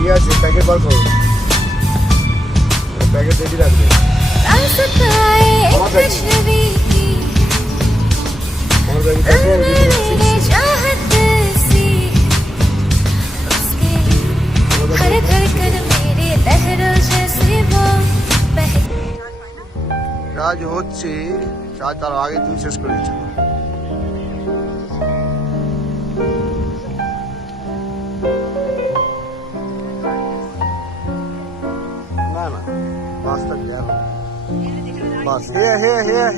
ইয়ে আছে, প্যাকেট বার করো, প্যাকেট রেডি রাখবে। আমার ব্যাগ কাজ হচ্ছে, কাজ তার আগে তুমি শেষ করে দিচ্ছ। না না, বাসটা দেওয়া বাস here.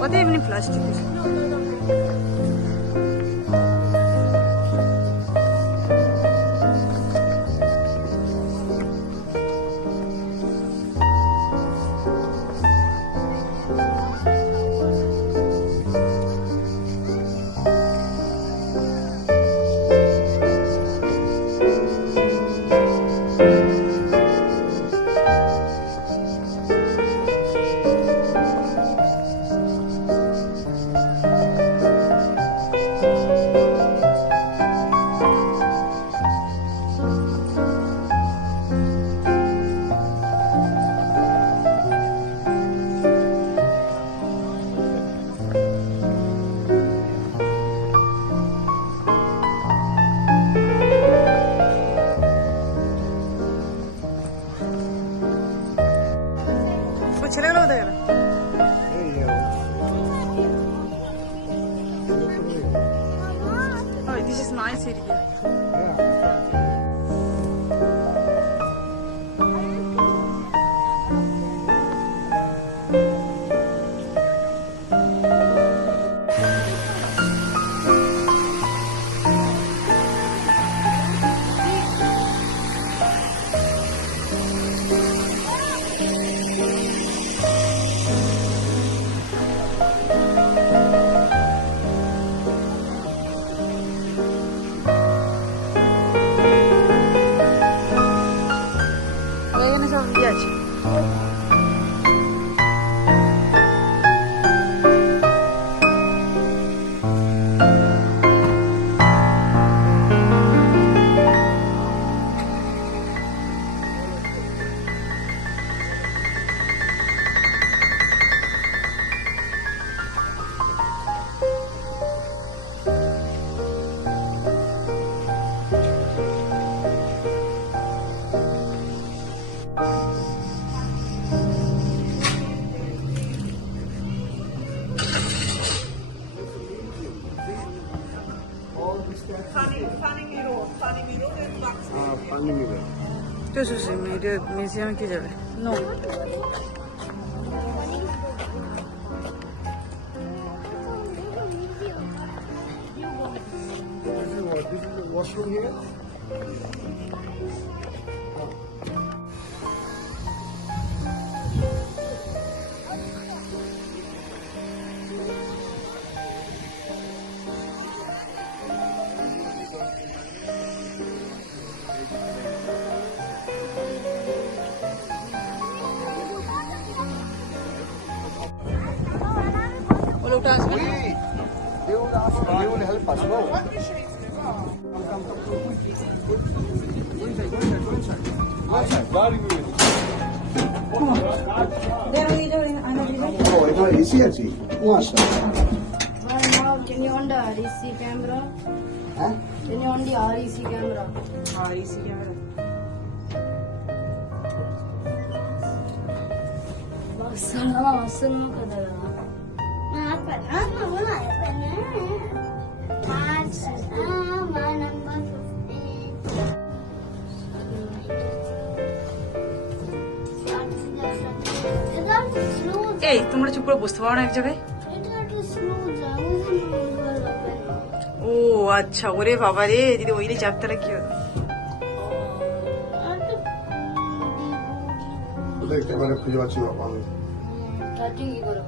O da evinin plastik. ছেলেগুলো কোথায় গেল? Oh, this is nice area. মিউজিয়ামে কি যাবে? No, They will help us, no? Oh, এটা এসি আছে মাশাআল্লাহ Now, can you on the REC camera? হ্যাঁ Can you on the REC camera? हाँ इसी कैमरा Salam asal kadar. এই তোমরা চুপ করে বসতে পারো না এক জায়গায় ও আচ্ছা ওরে বাবা রে যদি ওইরে চাপ তাহলে কি হতো ওদের ক্যামেরা খুঁজে পাচ্ছি না আমি Touching কি করব?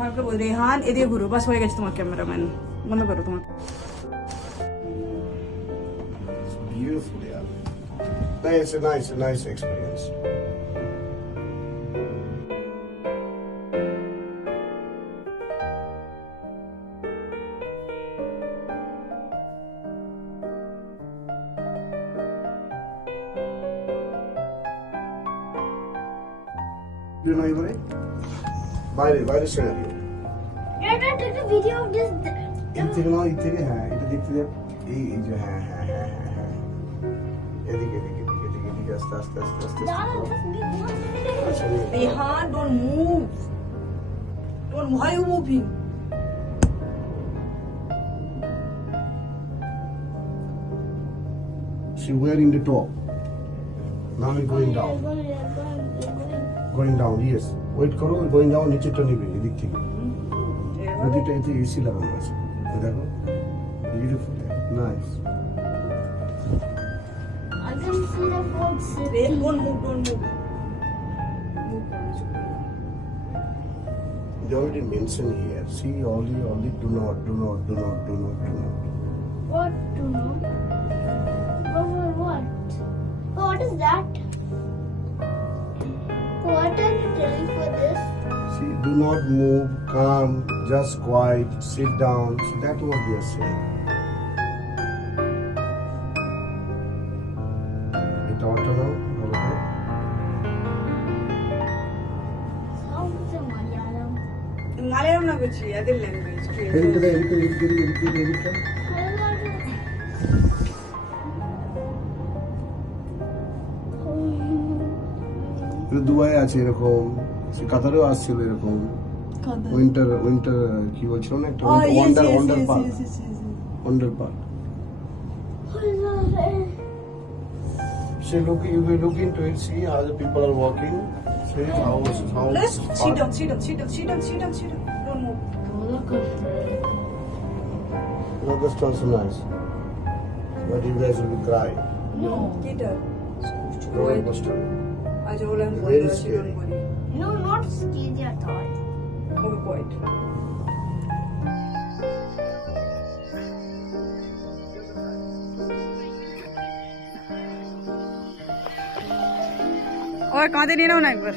ভালো করে রেহান এদিকে ঘুরো বাস হয়ে গেছে তোমার ক্যামেরাম্যান বন্ধ করো তোমার Beautiful, yeah. No, it's a nice experience. You know anybody? বাইরে scenario Dad, take a video of this. এই থেকে হ্যাঁ এটা দেখতে দেখ এই যে হ্যাঁ এদিকে আস্তে Dad, this big one. আচ্ছা Rehan don't move why you moving she wearing the top now we're going down yes wait করো going down নিচেটা নেবে এদিক থেকে নদীটা এতে এসি লাগানো আছে দেখো beautiful nice I can see the boat sitting. don't move they already mentioned here see only do not What to know? What? What is that? What are you telling for this? see do not move calm just quiet sit down so that's what they are saying এটা অটো নাও ভালো করে Sounds a Malayalam. Malayalam না করছি এদের ল্যাঙ্গুয়েজ এদিকে দুবাই আছে এরকম কাতারেও আসছিল এরকম উইন্টার কি বলছিল না একটা wonder park So you will look into it, see how the people are walking, see how Let's sit down. Don't move. No, that's also nice. But you guys will be crying. No. Get up. Roller coaster. I told him Very don't scary. worry. No, not scary at all. Okay, quiet. और कांदे नहीं ना होना एक बार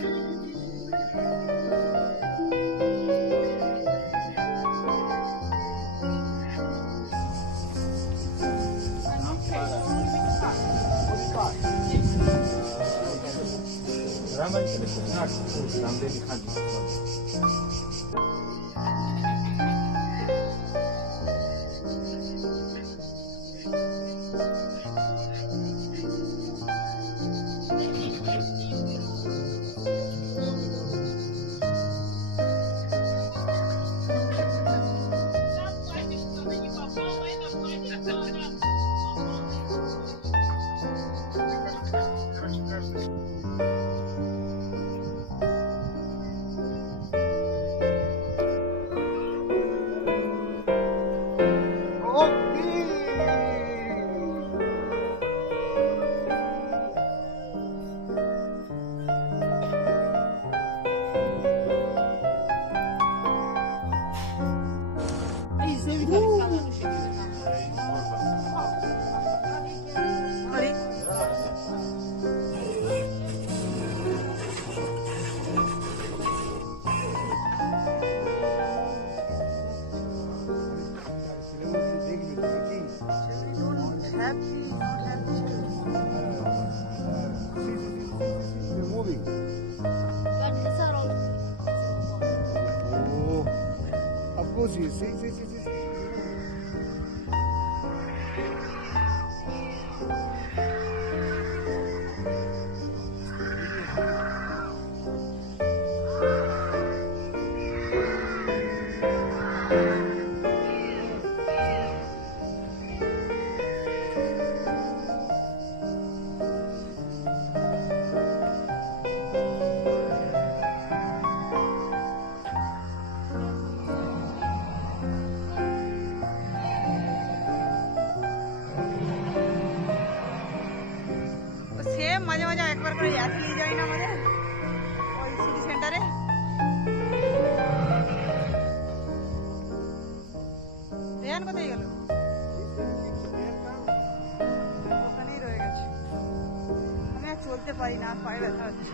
আরে But these are all. Of course, you see. Same মাঝে মাঝে একবার করে গ্যাস নিয়ে যাই না আমাদের ওই সিটি সেন্টারে। রেহান কোথায় গেল? ওখানেই রয়ে গেছে। আমি আর চলতে পারি না, আর পায়ে ব্যথা হচ্ছে।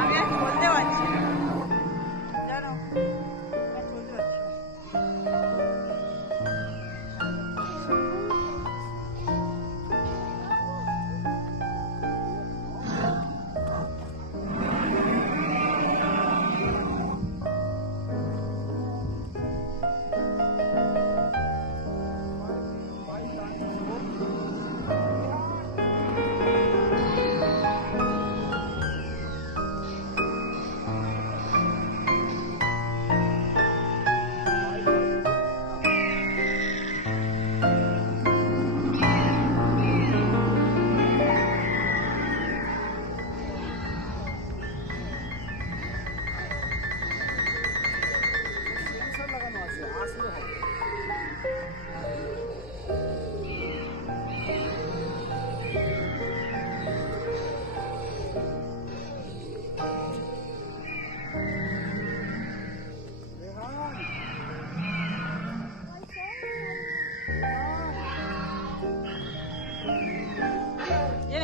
আমি আর চলতে পারছি না জানো, আর চলতে পারছি না।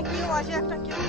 কি আছে একটা কেউ